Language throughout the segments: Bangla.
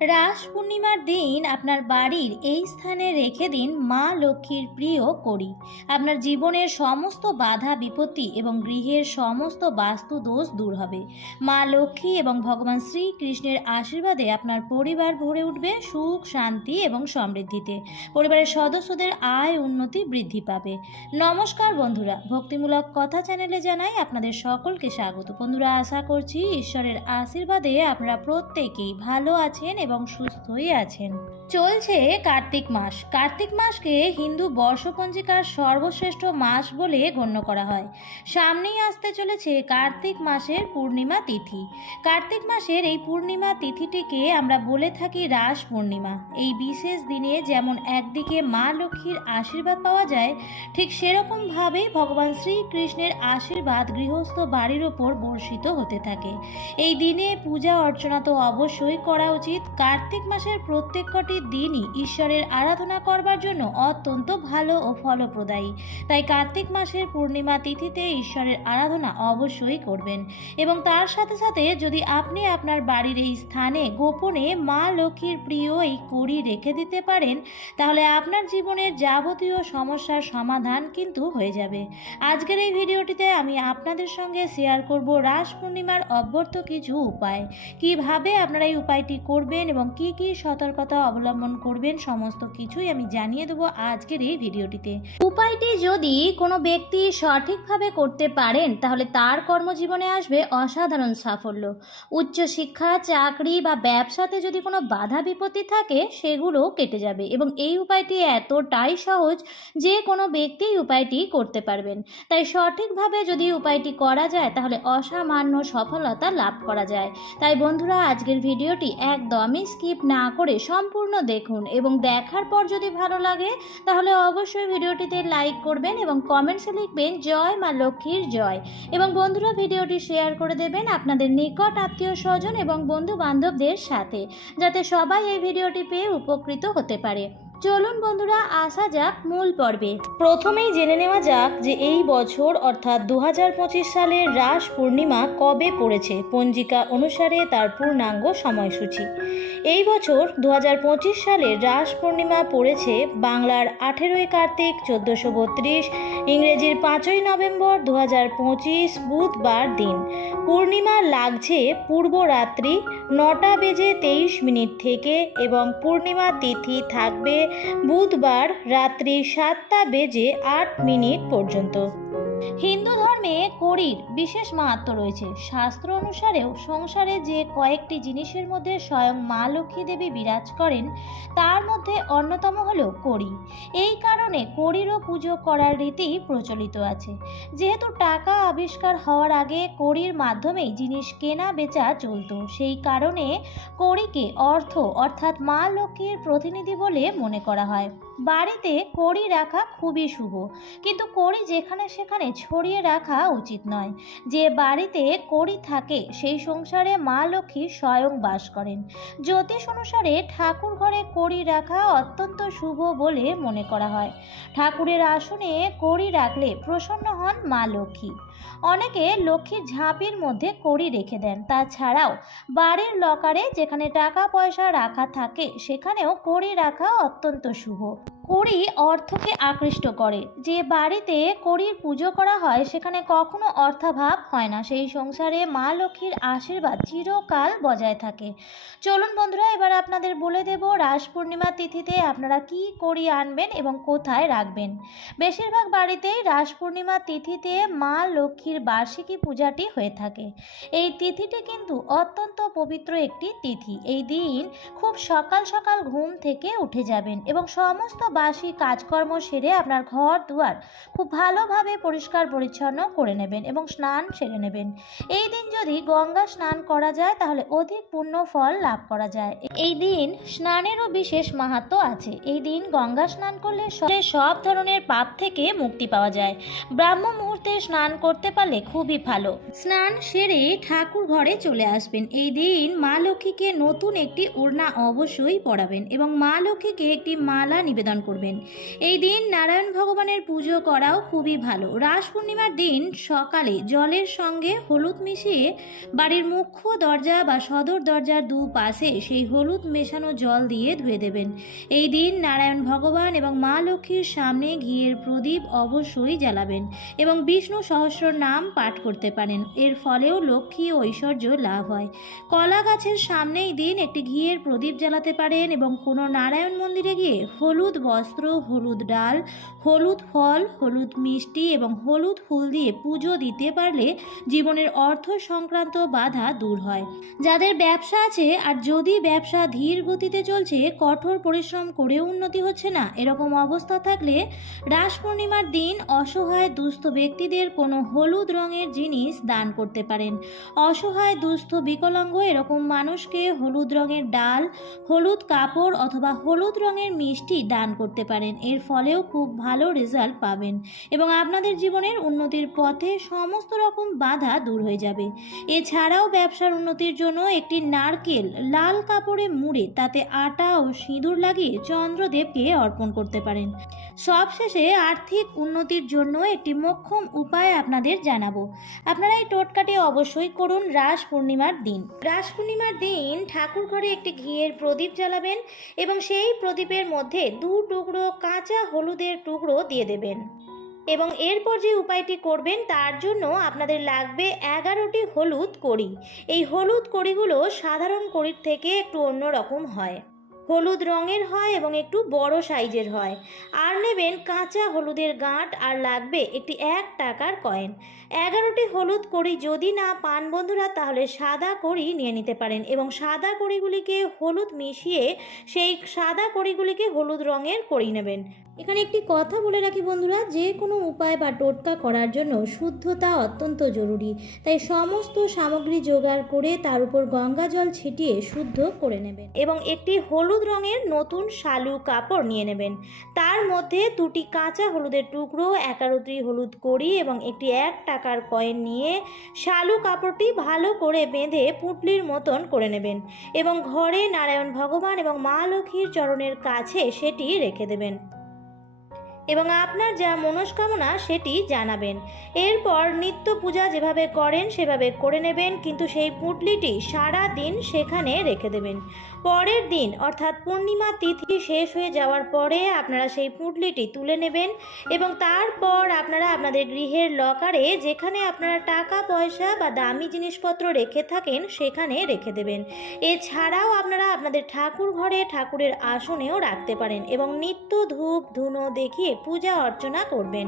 রাস পূর্ণিমার দিন আপনার বাড়ির এই স্থানে রেখে দিন মা লক্ষ্মীর প্রিয় কড়ি। আপনার জীবনের সমস্ত বাধা বিপত্তি এবং গৃহের সমস্ত বাস্তু দোষ দূর হবে। মা লক্ষ্মী এবং ভগবান শ্রীকৃষ্ণের আশীর্বাদে আপনার পরিবার ভরে উঠবে সুখ, শান্তি এবং সমৃদ্ধিতে। পরিবারের সদস্যদের আয় উন্নতি বৃদ্ধি পাবে। নমস্কার বন্ধুরা, ভক্তিমূলক কথা চ্যানেলে জানাই আপনাদের সকলকে স্বাগত। বন্ধুরা, আশা করছি ঈশ্বরের আশীর্বাদে আপনারা প্রত্যেকেই ভালো আছেন এবং সুস্থই আছেন। চলছে কার্তিক মাস। কার্তিক মাসকে হিন্দু বর্ষপঞ্জিকার সর্বশ্রেষ্ঠ মাস বলে গণ্য করা হয়। সামনেই আসতে চলেছে কার্তিক মাসের পূর্ণিমা তিথি। কার্তিক মাসের এই পূর্ণিমা তিথিটিকে আমরা বলে থাকি রাস পূর্ণিমা। এই বিশেষ দিনে যেমন একদিকে মা লক্ষ্মীর আশীর্বাদ পাওয়া যায়, ঠিক সেরকমভাবেই ভগবান শ্রীকৃষ্ণের আশীর্বাদ গৃহস্থ বাড়ির ওপর বর্ষিত হতে থাকে। এই দিনে পূজা অর্চনা তো অবশ্যই করা উচিত। কার্তিক মাসের প্রত্যেকটি দিনই ঈশ্বরের আরাধনা করবার জন্য অত্যন্ত ভালো ও ফলপ্রদায়ী। তাই কার্তিক মাসের পূর্ণিমা তিথিতে ঈশ্বরের আরাধনা অবশ্যই করবেন। এবং তার সাথে সাথে যদি আপনি আপনার বাড়ির এই স্থানে গোপনে মা লক্ষ্মীর প্রিয় এই কড়ি রেখে দিতে পারেন, তাহলে আপনার জীবনের যাবতীয় সমস্যার সমাধান কিন্তু হয়ে যাবে। আজকের এই ভিডিওটিতে আমি আপনাদের সঙ্গে শেয়ার করব রাস পূর্ণিমার অব্যর্থ কিছু উপায়। কিভাবে আপনারা এই উপায়টি করবেন এবং কি কি সতর্কতা অবলম্বন করবেন, সমস্ত কিছুই আমি জানিয়ে দেবো আজকের এই ভিডিওটিতে। উপায়টি যদি কোনো ব্যক্তি সঠিকভাবে করতে পারেন, তাহলে তার কর্মজীবনে আসবে অসাধারণ সাফল্য। উচ্চশিক্ষা, চাকরি বা ব্যবসাতে যদি কোনো বাধা বিপত্তি থাকে, সেগুলো কেটে যাবে। এবং এই উপায়টি এতটাই সহজ যে কোনো ব্যক্তি এই উপায়টি করতে পারবেন। তাই সঠিকভাবে যদি উপায়টি করা যায়, তাহলে অসামান্য সফলতা লাভ করা যায়। তাই বন্ধুরা, আজকের ভিডিওটি একদমই স্কিপ না করে সম্পূর্ণ দেখুন এবং দেখার পর যদি ভালো লাগে, তাহলে অবশ্যই ভিডিওটিতে লাইক করবেন এবং কমেন্টসে লিখবেন জয় মা লক্ষ্মীর জয়। এবং বন্ধুরা, ভিডিওটি শেয়ার করে দেবেন আপনাদের নিকট আত্মীয় স্বজন এবং বন্ধু বান্ধবদের সাথে, যাতে সবাই এই ভিডিওটি পেয়ে উপকৃত হতে পারে। চলুন বন্ধুরা, আসা যাক মূল পর্বে। প্রথমেই জেনে নেওয়া যাক যে এই বছর অর্থাৎ 2025 সালের রাস পূর্ণিমা কবে পড়েছে পঞ্জিকা অনুসারে তার পূর্ণাঙ্গ সময়সূচি। এই বছর 2025 সালের রাস পূর্ণিমা পড়েছে বাংলার 18ই কার্তিক 1432, ইংরেজির 5ই নভেম্বর 2025 বুধবার দিন। পূর্ণিমা লাগছে পূর্বরাত্রি 9:23 থেকে এবং পূর্ণিমা তিথি থাকবে বুধবার রাত্রি 7:08 পর্যন্ত। হিন্দু ধর্মে কড়ির বিশেষ মাহাত্ম্য রয়েছে। শাস্ত্র অনুসারেও সংসারে যে কয়েকটি জিনিসের মধ্যে স্বয়ং মা লক্ষ্মী দেবী বিরাজ করেন, তার মধ্যে অন্যতম হল কড়ি। এই কারণে কড়িরও পুজো করার রীতি প্রচলিত আছে। যেহেতু টাকা আবিষ্কার হওয়ার আগে কড়ির মাধ্যমেই জিনিস কেনা বেচা চলত, সেই কারণে কড়িকে অর্থ অর্থাৎ মা লক্ষ্মীর প্রতিনিধি বলে মনে করা হয়। বাড়িতে কড়ি রাখা খুবই শুভ, কিন্তু কড়ি যেখানে সেখানে ছড়িয়ে রাখা উচিত নয়। যে বাড়িতে কড়ি থাকে সেই সংসারে মা লক্ষ্মী স্বয়ং বাস করেন। জ্যোতিষ অনুসারে ঠাকুর ঘরে কড়ি রাখা অত্যন্ত শুভ বলে মনে করা হয়। ঠাকুরের আসনে কড়ি রাখলে প্রসন্ন হন মা লক্ষ্মী। অনেকে লক্ষ্মীর ঝাঁপির মধ্যে কড়ি রেখে দেন। তাছাড়াও বাড়ির লকারে যেখানে টাকা পয়সা রাখা থাকে, সেখানেও কড়ি রাখা অত্যন্ত শুভ। কড়ি অর্থকে আকৃষ্ট করে। যে বাড়িতে কড়ির পুজো করা হয়, সেখানে কখনো অর্থাভাব হয় না। সেই সংসারে মা লক্ষ্মীর আশীর্বাদ চিরকাল বজায় থাকে। চলুন বন্ধুরা, এবার আপনাদের বলে দেব রাস পূর্ণিমা তিথিতে আপনারা কি কড়ি আনবেন এবং কোথায় রাখবেন। বেশিরভাগ বাড়িতেই রাস পূর্ণিমা তিথিতে মা লক্ষ্মীর বার্ষিকী পূজাটি হয়ে থাকে। এই তিথিটি কিন্তু অত্যন্ত পবিত্র একটি তিথি। এই দিন খুব সকাল সকাল ঘুম থেকে উঠে যাবেন এবং সমস্ত বাসি কাজকর্ম সেরে আপনার ঘর দুয়ার খুব ভালোভাবে পরিষ্কার পরিচ্ছন্ন করে নেবেন এবং স্নান সেরে নেবেন। এই দিন যদি গঙ্গা স্নান করা যায়, তাহলে অধিক পুণ্য ফল লাভ করা যায়। এই দিন স্নানেরও বিশেষ মাহাত্ম্য আছে। এই দিন গঙ্গা স্নান করলে সব ধরনের পাপ থেকে মুক্তি পাওয়া যায়। ব্রাহ্ম মুহূর্তে স্নান করতে পারলে খুবই ভালো। স্নান সেরে ঠাকুর ঘরে চলে আসবেন। এই দিন মা লক্ষ্মীকে নতুন একটি ওড়না অবশ্যই পরাবেন এবং মা লক্ষ্মীকে একটি মালা নিবেদন করবেন। এই দিন নারায়ণ ভগবানের পুজো করাও খুবই ভালো। রাস পূর্ণিমার দিন সকালে জলের সঙ্গে হলুদ মিশিয়ে বাড়ির মুখ্য দরজা বা সদর দরজার দুপাশে সেই হলুদ মেশানো জল দিয়ে ধুয়ে দেবেন। এই দিন নারায়ণ ভগবান এবং মা লক্ষ্মীর সামনে ঘিয়ের প্রদীপ অবশ্যই জ্বালাবেন এবং বিষ্ণু সহস্র নাম পাঠ করতে পারেন। এর ফলেও লক্ষ্মী ও ঐশ্বর্য লাভ হয়। কলা গাছের সামনে এই দিন একটি ঘিয়ের প্রদীপ জ্বালাতে পারেন এবং কোনো নারায়ণ মন্দিরে গিয়ে হলুদ বস্ত্র, হলুদ ডাল, হলুদ ফল, হলুদ মিষ্টি এবং হলুদ ফুল দিয়ে পুজো দিতে পারলে জীবনের অর্থ সংক্রান্ত বাধা দূর হয়। যাদের ব্যবসা আছে আর যদি ব্যবসা ধীর গতিতে চলছে, কঠোর পরিশ্রম করেও উন্নতি হচ্ছে না, এরকম অবস্থা থাকলে রাস পূর্ণিমার দিন অসহায় দুস্থ ব্যক্তিদের কোনো হলুদ রঙের জিনিস দান করতে পারেন। অসহায় দুস্থ বিকলাঙ্গ এরকম মানুষকে হলুদ রঙের ডাল, হলুদ কাপড় অথবা হলুদ রঙের মিষ্টি দান করতে পারেন। এর ফলেও খুব ভালো রেজাল্ট পাবেন এবং আপনাদের জীবনের উন্নতির পথে সমস্ত রকম বাধা দূর হয়ে যাবে। এছাড়াও ব্যবসার উন্নতির জন্য একটি নারকেল লাল কাপড়ে মুড়ে তাতে আটা ও সিঁদুর লাগিয়ে চন্দ্রদেবকে অর্পণ করতে পারেন। সবশেষে আর্থিক উন্নতির জন্য একটি মোক্ষম উপায় আপনাদের জানাবো। আপনারা এই টোটকাটি অবশ্যই করুন রাস পূর্ণিমার দিন। রাস পূর্ণিমার দিন ঠাকুর ঘরে একটি ঘিয়ের প্রদীপ জ্বালাবেন এবং সেই প্রদীপের মধ্যে 2 টুকরো কাঁচা হলুদের টুকরো দিয়ে দেবেন এবং এরপর যে উপায়টি করবেন তার জন্য আপনাদের লাগবে 11টি হলুদ কড়ি। এই হলুদ কড়িগুলো সাধারণ কড়ির থেকে একটু অন্যরকম হয়, হলুদ রঙের হয় এবং একটু বড় সাইজের হয়। আর নেবেন কাঁচা হলুদের গাঁট আর লাগবে একটি 1 টাকার কয়েন। 11টি হলুদ কড়ি যদি না পান বন্ধুরা, তাহলে সাদা কড়ি নিয়ে নিতে পারেন এবং সাদা কড়িগুলিকে হলুদ মিশিয়ে সেই সাদা কড়িগুলিকে হলুদ রঙের কড়ি নেবেন। এখানে একটি কথা বলে রাখি বন্ধুরা, যে কোনো উপায় বা টোটকা করার জন্য শুদ্ধতা অত্যন্ত জরুরি। তাই সমস্ত সামগ্রী জোগাড় করে তার উপর গঙ্গা জল ছিটিয়ে শুদ্ধ করে নেবেন এবং একটি হলুদ রঙের নতুন শালু কাপড় নিয়ে নেবেন। তার মধ্যে 2টি কাঁচা হলুদের টুকরো, 11টি হলুদ কড়ি এবং একটি 1 টাকার কয়েন নিয়ে শালু কাপড়টি ভালো করে বেঁধে পুঁটলির মতন করে নেবেন এবং ঘরে নারায়ণ ভগবান এবং মা লক্ষ্মীর চরণের কাছে সেটি রেখে দেবেন এবং আপনার যা মনস্কামনা সেটি জানাবেন। এরপর নিত্য পূজা যেভাবে করেন সেভাবে করে নেবেন, কিন্তু সেই পুঁটলিটি সারা দিন সেখানে রেখে দেবেন। পরের দিন অর্থাৎ পূর্ণিমা তিথি শেষ হয়ে যাওয়ার পরে আপনারা সেই পুঁটলিটি তুলে নেবেন এবং তারপর আপনারা আপনাদের গৃহের লকারে, যেখানে আপনারা টাকা পয়সা বা দামি জিনিসপত্র রেখে থাকেন, সেখানে রেখে দেবেন। এছাড়াও আপনারা আপনাদের ঠাকুর ঘরে ঠাকুরের আসনেও রাখতে পারেন এবং নিত্য ধূপ ধুনো দেখিয়ে পূজা অর্চনা করবেন।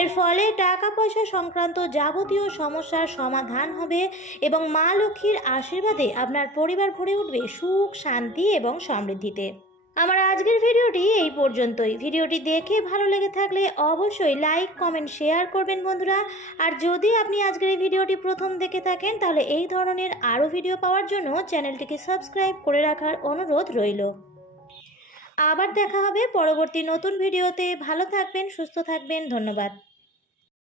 এর ফলে টাকা পয়সা সংক্রান্ত যাবতীয় সমস্যার সমাধান হবে এবং মা লক্ষ্মীর আশীর্বাদে আপনার পরিবার ভরে উঠবে সুখ, শান্তি এবং সমৃদ্ধিতে। আমার আজকের ভিডিওটি এই পর্যন্তই। ভিডিওটি দেখে ভালো লেগে থাকলে অবশ্যই লাইক, কমেন্ট, শেয়ার করবেন বন্ধুরা। আর যদি আপনি আজকের এই ভিডিওটি প্রথম দেখে থাকেন, তাহলে এই ধরনের আরও ভিডিও পাওয়ার জন্য চ্যানেলটিকে সাবস্ক্রাইব করে রাখার অনুরোধ রইল। আবার দেখা হবে পরবর্তী নতুন ভিডিওতে। ভালো থাকবেন, সুস্থ থাকবেন। ধন্যবাদ।